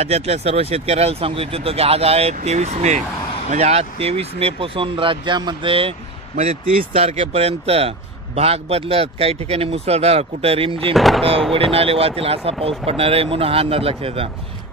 राज्यातल्या सर्व शेतकऱ्याला सांगू इच्छितो की आज आहे 23 मे, म्हणजे आज 23 मे पासून राज्यामध्ये म्हणजे 30 तारखेपर्यंत भाग बदलत काही ठिकाणी मुसळधार, कुठं रिमझिम, कुठं वडी नाले वाहतील असा पाऊस पडणार आहे म्हणून हा अंदाज लक्षात.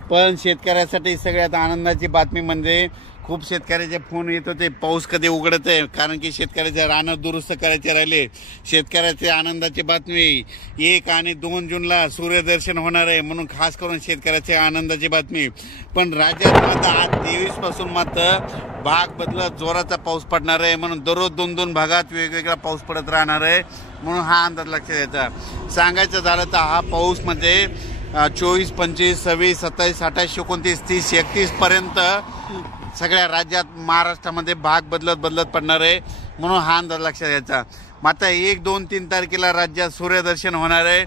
पण शेतकऱ्यासाठी सगळ्यात आनंदाची बातमी म्हणजे खूप शेतकऱ्याचे फोन येत होते पाऊस कधी उघडत आहे, कारण की शेतकऱ्याचे रानं दुरुस्त करायचे राहिले. शेतकऱ्याचे आनंदाची बातमी 1 आणि 2 जूनला सूर्यदर्शन होणार आहे म्हणून खास करून शेतकऱ्याची आनंदाची बातमी. पण राज्यात मात्र आज 23 पासून मात्र भाग बदलत जोराचा पाऊस पडणार आहे म्हणून दररोज 2-2 भागात वेगवेगळा पाऊस पडत राहणार आहे म्हणून हा अंदाज लक्षात घ्यायचा. सांगायचं झालं तर हा पाऊस म्हणजे 24, 25, 26, 27, 28, 29, 30, 31 पर्यंत सगळ्या राज्यात महाराष्ट्रामध्ये भाग बदलत पडणार आहे म्हणून हा अंदाज लक्षात घ्यायचा. मात्र 1, 2, 3 तारखेला राज्यात सूर्यदर्शन होणार आहे.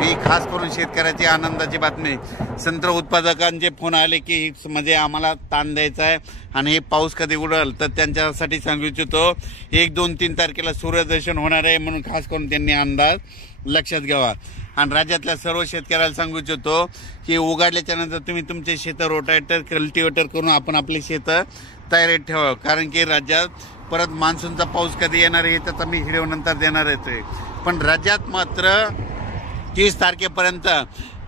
ही खास करून शेतकऱ्याची आनंदाची बातमी. संत्र उत्पादकांचे फोन आले की म्हणजे आम्हाला ताण द्यायचा आहे आणि हे पाऊस कधी उडेल, तर त्यांच्यासाठी सांगू इच्छितो 1, 2, 3 तारखेला सूर्यदर्शन होणार आहे म्हणून खास करून त्यांनी अंदाज लक्षात घ्यावा. आणि राज्यातल्या सर्व शेतकऱ्याला सांगू इच्छितो की उघडल्याच्या नंतर तुम्ही तुमचे शेतं रोटावेटर, कल्टिवेटर करून आपण आपली शेतं तयारीत ठेवा, कारण की राज्यात परत मान्सूनचा पाऊस कधी येणार आहे त्याचा मी व्हिडिओ नंतर देणार आहे. पण राज्यात मात्र 30 तारखेपर्यंत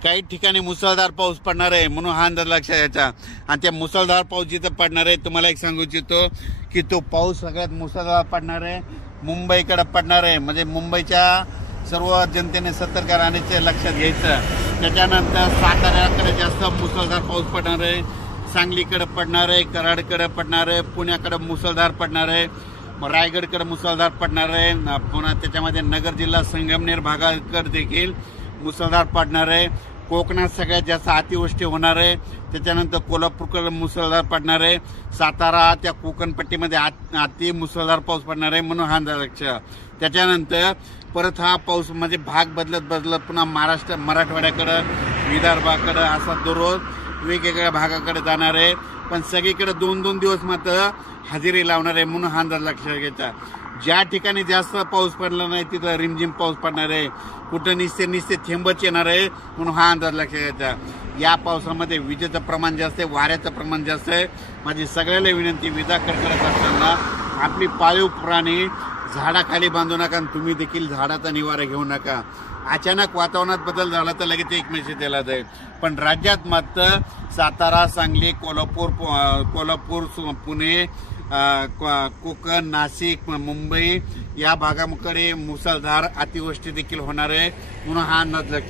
काही ठिकाणी मुसळधार पाऊस पडणार आहे म्हणून हा अंदाज लक्षात घ्यायचा. आणि त्या मुसळधार पाऊस जिथं पडणार आहे तुम्हाला एक सांगू इच्छितो की तो पाऊस सगळ्यात मुसळधार पडणार आहे मुंबईकडे पडणार आहे. म्हणजे मुंबईच्या सर्व जनतेने सतर्क राहण्याचे लक्षात घ्यायचं. त्याच्यानंतर साताऱ्याकडे जास्त मुसळधार पाऊस पडणार आहे, सांगलीकडे पडणार आहे, कराडकडे पडणार आहे, पुण्याकडे मुसळधार पडणार आहे, रायगडकडे मुसळधार पडणार आहे, पुन्हा त्याच्यामध्ये नगर जिल्हा संगमनेर भागाकडे देखील मुसळधार पडणार आहे. कोकणात सगळ्यात जास्त अतिवृष्टी होणार आहे. त्याच्यानंतर कोल्हापूरकडे मुसळधार पडणार आहे. सातारा त्या कोकणपट्टीमध्ये अति मुसळधार पाऊस पडणार आहे म्हणून हा अंदाज लक्षात. त्याच्यानंतर परत हा पाऊस म्हणजे भाग बदलत पुन्हा महाराष्ट्र, मराठवाड्याकडं, विदर्भाकडं असा दररोज वेगवेगळ्या भागाकडे जाणार आहे. पण सगळीकडे 2-2 दिवस मात्र हजेरी लावणार आहे म्हणून हा अंदाज लक्षात घ्यायचा. ज्या ठिकाणी जास्त पाऊस पडला नाही तिथं रिमझिम पाऊस पडणार आहे, कुठं निस्ते थेंबच येणार आहे म्हणून हा अंदाज लक्षात घ्यायचा. या पावसामध्ये विजेचं प्रमाण जास्त आहे, वाऱ्याचं प्रमाण जास्त आहे. माझी सगळ्याला विनंती, विजा कडकडत असताना आपली पाळीव प्राणी झाडाखाली बांधू नका आणि तुम्ही देखील झाडाचा निवारा घेऊ नका. अचानक वातावरणात बदल झाला तर लगेच एक मेसेज दिला जाईल. पण राज्यात मात्र सातारा, सांगली, कोल्हापूर, पुणे, कोकण, नाशिक, मुंबई या भागाकडे मुसळधार अतिवृष्टी देखील होणार आहे म्हणून हा अंदाज लक्षात